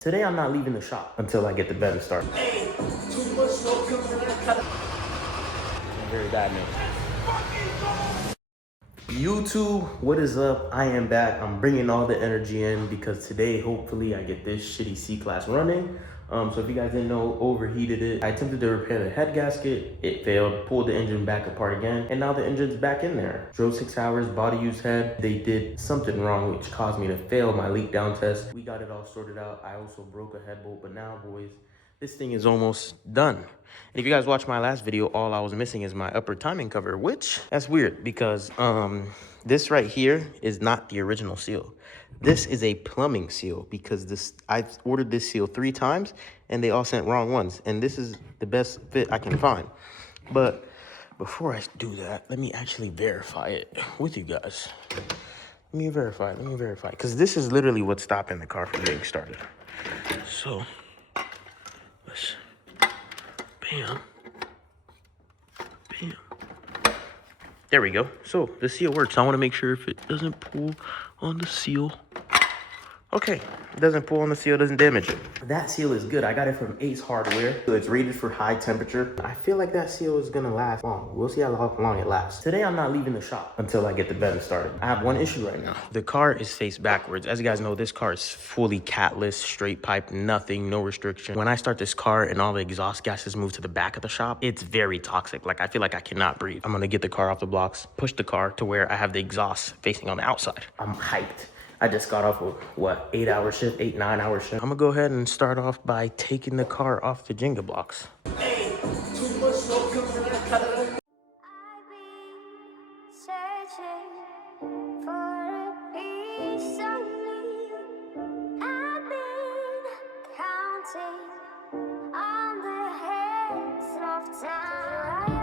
Today I'm not leaving the shop until I get the bed started. Hey, too much smoke coming out. Very bad news. YouTube, what is up? I am back. I'm bringing all the energy in because today, hopefully, I get this shitty C-Class running. So if you guys didn't know, overheated it. I attempted to repair the head gasket. It failed, pulled the engine back apart again, and now the engine's back in there. Drove 6 hours, body use head. They did something wrong, which caused me to fail my leak down test. We got it all sorted out. I also broke a head bolt, but now, boys, this thing is almost done. And if you guys watched my last video, all I was missing is my upper timing cover, which that's weird because this right here is not the original seal. This is a plumbing seal because I've ordered this seal 3 times and they all sent wrong ones. And this is the best fit I can find. But before I do that, let me actually verify it with you guys. Let me verify, because this is literally what's stopping the car from getting started. So, let's, bam. There we go. So the seal works. I want to make sure if it doesn't pull on the seal. Okay, it doesn't pull on the seal, doesn't damage it. That seal is good. I got it from Ace Hardware. So it's rated for high temperature. I feel like that seal is gonna last long. We'll see how long it lasts. Today I'm not leaving the shop until I get the bed started. I have one issue right now. The car is faced backwards. As you guys know, this car is fully catless, straight pipe, nothing, no restriction. When I start this car and all the exhaust gases move to the back of the shop, it's very toxic. Like I feel like I cannot breathe. I'm gonna get the car off the blocks, push the car to where I have the exhaust facing on the outside. I'm hyped. I just got off a, what, 8-hour shift, 9-hour shift. I'm gonna go ahead and start off by taking the car off the Jenga blocks. Hey, too much smoke coming out. I've been searching for a piece of me. I've been counting on the hands of time.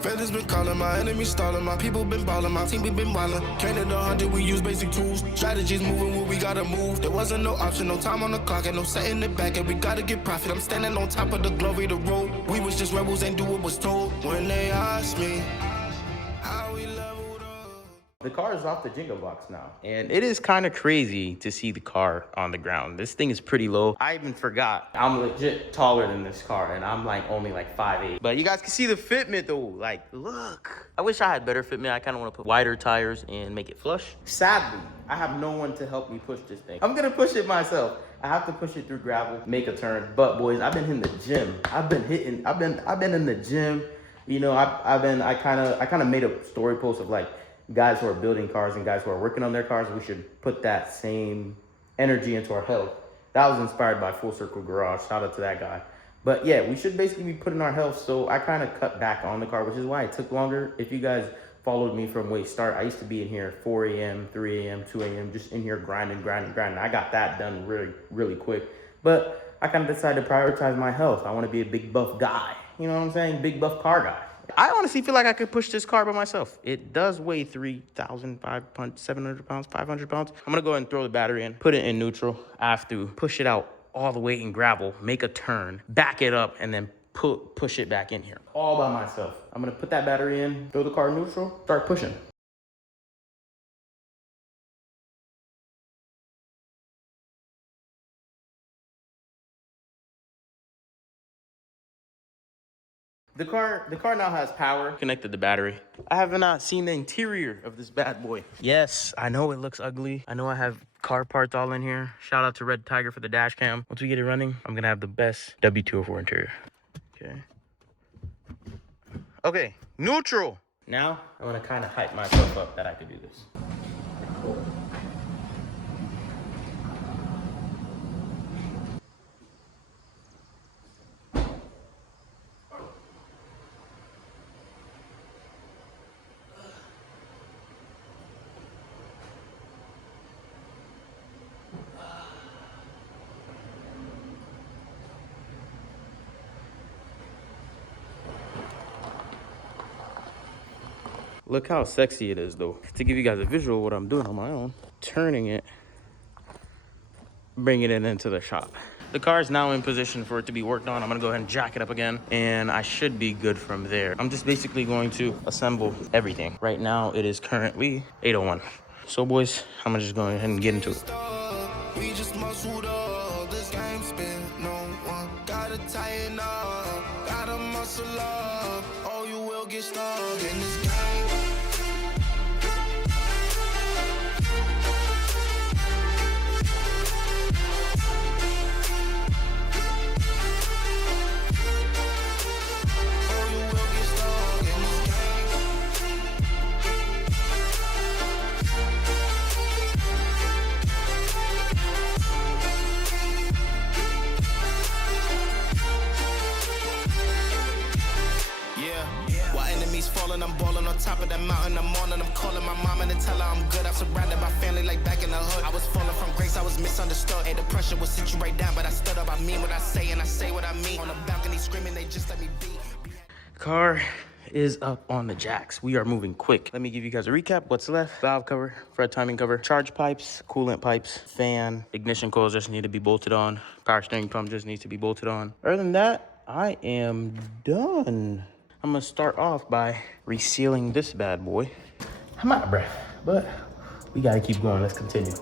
Feathers been calling, my enemies stalling, my people been balling, my team we been wildin'. Canada 100, we use basic tools. Strategies moving when we gotta move. There wasn't no option, no time on the clock, and no setting it back, and we gotta get profit. I'm standing on top of the glory, the road. We was just rebels, ain't do what was told. When they asked me how we leveled up. The car is off the Jenga blocks now, and it is kind of crazy to see the car on the ground. This thing is pretty low. I even forgot I'm legit taller than this car, and I'm like only like 5'8". But you guys can see the fitment though. Like, look. I wish I had better fitment. I kind of want to put wider tires and make it flush. Sadly, I have no one to help me push this thing. I'm gonna push it myself. I have to push it through gravel, make a turn. But boys, I've been in the gym. I've been in the gym. You know, I kind of made a story post of like, guys who are building cars and guys who are working on their cars, we should put that same energy into our health. That was inspired by Full Circle Garage. Shout out to that guy. But yeah, we should basically be putting our health. So I kind of cut back on the car, which is why it took longer. If you guys followed me from way start, I used to be in here 4 a.m., 3 a.m., 2 a.m., just in here grinding. I got that done really, really quick. But I kind of decided to prioritize my health. I want to be a big buff guy. You know what I'm saying? Big buff car guy. I honestly feel like I could push this car by myself. It does weigh 700 pounds, 500 pounds. I'm gonna go ahead and throw the battery in, put it in neutral. I have to push it out all the way in gravel, make a turn, back it up, and then push it back in here. All by myself. I'm gonna put that battery in, throw the car in neutral, start pushing. The car now has power. Connected the battery. I have not seen the interior of this bad boy. Yes, I know it looks ugly. I know I have car parts all in here. Shout out to Red Tiger for the dash cam. Once we get it running, I'm gonna have the best W204 interior. Okay, neutral. Now, I'm gonna kind of hype myself up that I could do this. Look how sexy it is though. To give you guys a visual of what I'm doing on my own, turning it, bringing it into the shop. The car is now in position for it to be worked on. I'm gonna go ahead and jack it up again, and I should be good from there. I'm just basically going to assemble everything. Right now, it is currently 8:01. So boys, I'm just going ahead and get into it. We just muscled up, this game spin, no one gotta tighten up, gotta muscle up, or you will get stuck in this game. Falling, I'm balling on top of that mountain. I'm on and I'm calling my mama to tell her I'm good. I'm surrounded by family like back in the hood. I was falling from grace, I was misunderstood. Hey, the pressure will sit you right down, but I stood up. I mean what I say and I say what I mean. On the balcony screaming, they just let me be. Car is up on the jacks. We are moving quick. Let me give you guys a recap. What's left? Valve cover, Fred timing cover, charge pipes, coolant pipes, fan, ignition coils just need to be bolted on. Power steering pump just needs to be bolted on. Other than that, I am done. I'm gonna start off by resealing this bad boy. I'm out of breath, but we gotta keep going. Let's continue.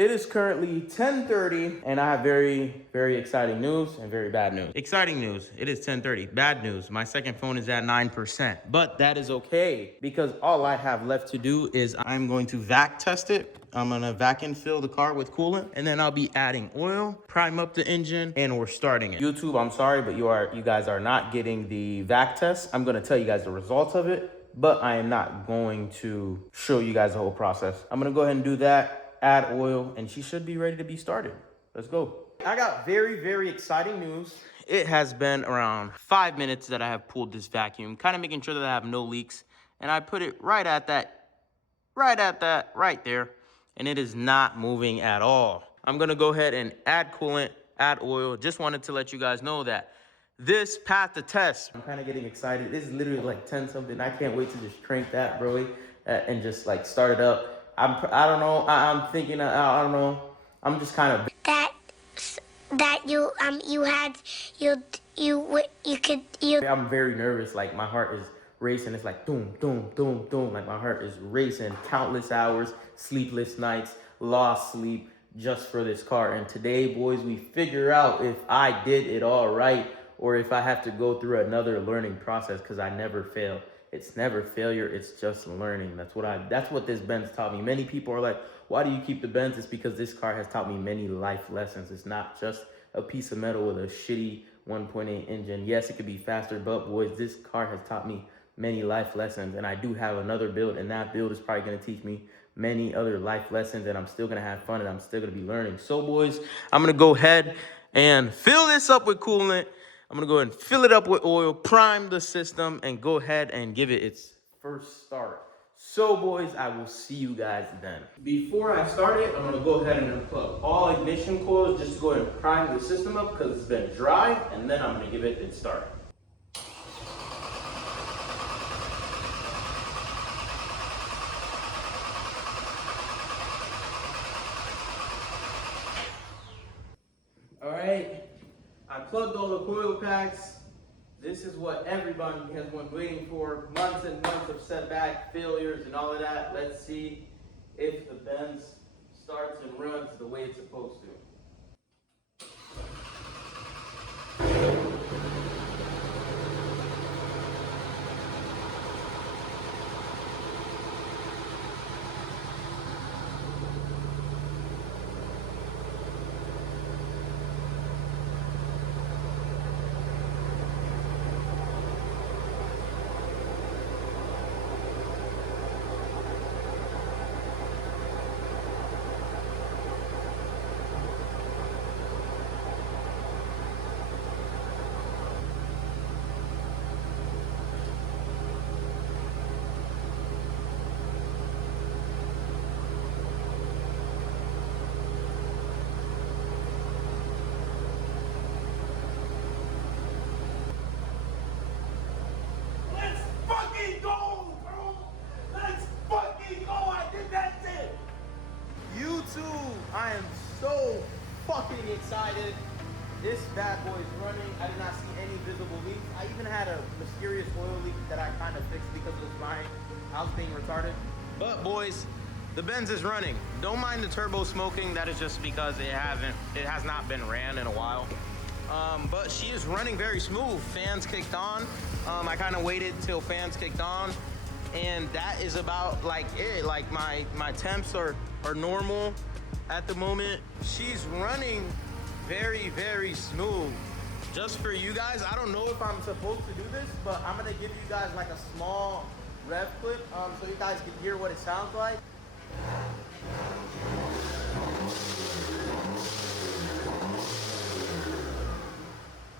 it is currently 10:30 and I have very, very exciting news and very bad news. Exciting news, it is 10:30. Bad news, my second phone is at 9%. But that is okay because all I have left to do is I'm going to vac test it. I'm gonna vacuum fill the car with coolant and then I'll be adding oil, prime up the engine, and we're starting it. YouTube, I'm sorry, but you guys are not getting the vac test. I'm gonna tell you guys the results of it, but I am not going to show you guys the whole process. I'm gonna go ahead and do that, add oil, and she should be ready to be started. Let's go. I got very, very exciting news. It has been around 5 minutes that I have pulled this vacuum, kind of making sure that I have no leaks, and I put it right at that, right there. And it is not moving at all. I'm gonna go ahead and add coolant, add oil. Just wanted to let you guys know that this passed the test. I'm kind of getting excited. This is literally like 10 something. I can't wait to just crank that, bro, and just like start it up. I don't know. I'm thinking, I don't know. I'm just kind of I'm very nervous. Like my heart is racing. It's like doom, doom, doom, doom. Like my heart is racing. Countless hours, sleepless nights, lost sleep just for this car. And today, boys, we figure out if I did it all right or if I have to go through another learning process, because I never fail. It's never failure. It's just learning. That's what this Benz taught me. Many people are like, why do you keep the Benz? It's because this car has taught me many life lessons. It's not just a piece of metal with a shitty 1.8 engine. Yes, it could be faster, but boys, this car has taught me many life lessons, and I do have another build, and that build is probably going to teach me many other life lessons, and I'm still going to have fun, and I'm still going to be learning. So boys, I'm going to go ahead and fill this up with coolant. I'm going to go ahead and fill it up with oil, prime the system, and go ahead and give it its first start. So boys, I will see you guys then. Before I start it, I'm going to go ahead and unplug all ignition coils just to go ahead and prime the system up because it's been dry, and then I'm going to give it its start. All right, I plugged all the coil packs. This is what everybody has been waiting for. Months and months of setback, failures, and all of that. Let's see if the Benz starts and runs the way it's supposed to. I am so fucking excited. This bad boy is running. I did not see any visible leaks. I even had a mysterious oil leak that I kind of fixed because it was fine. I was being retarded. But boys, the Benz is running. Don't mind the turbo smoking. That is just because it has not been ran in a while. But she is running very smooth. Fans kicked on. I kind of waited till fans kicked on, and that is about like it. Like my temps are normal at the moment. She's running very, very smooth. Just for you guys, I don't know if I'm supposed to do this, but I'm gonna give you guys like a small rev clip so you guys can hear what it sounds like.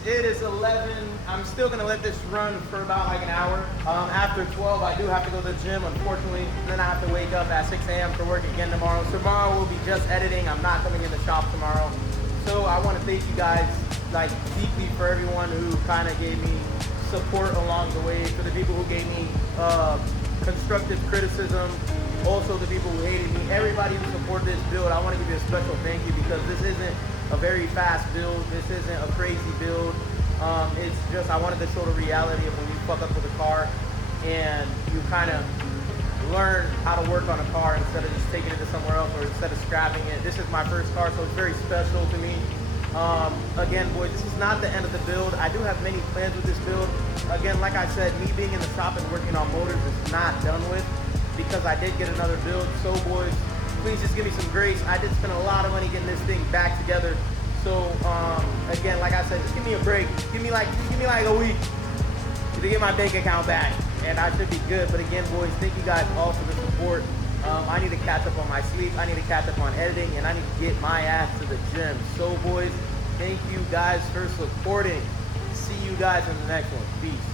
It is 11. I'm still gonna let this run for about like an hour. After 12, I do have to go to the gym, unfortunately. Then I have to wake up at 6 a.m. for work again tomorrow. Tomorrow will be just editing. I'm not coming in the shop tomorrow. So I want to thank you guys like deeply for everyone who kind of gave me support along the way, for the people who gave me constructive criticism, also the people who hated me, everybody who supported this build. I want to give you a special thank you because this isn't a very fast build. This isn't a crazy build. It's just I wanted to show the reality of when you fuck up with a car and you kind of learn how to work on a car instead of just taking it to somewhere else or instead of scrapping it. This is my first car, so it's very special to me. Again, boys, this is not the end of the build. I do have many plans with this build. Again, like I said, me being in the shop and working on motors is not done with because I did get another build. So, boys, please just give me some grace. I did spend a lot of money getting this thing back together. So, again, like I said, just give me a break. Give me like a week to get my bank account back, and I should be good. But again, boys, thank you guys all for the support. I need to catch up on my sleep. I need to catch up on editing, and I need to get my ass to the gym. So, boys, thank you guys for supporting. See you guys in the next one. Peace.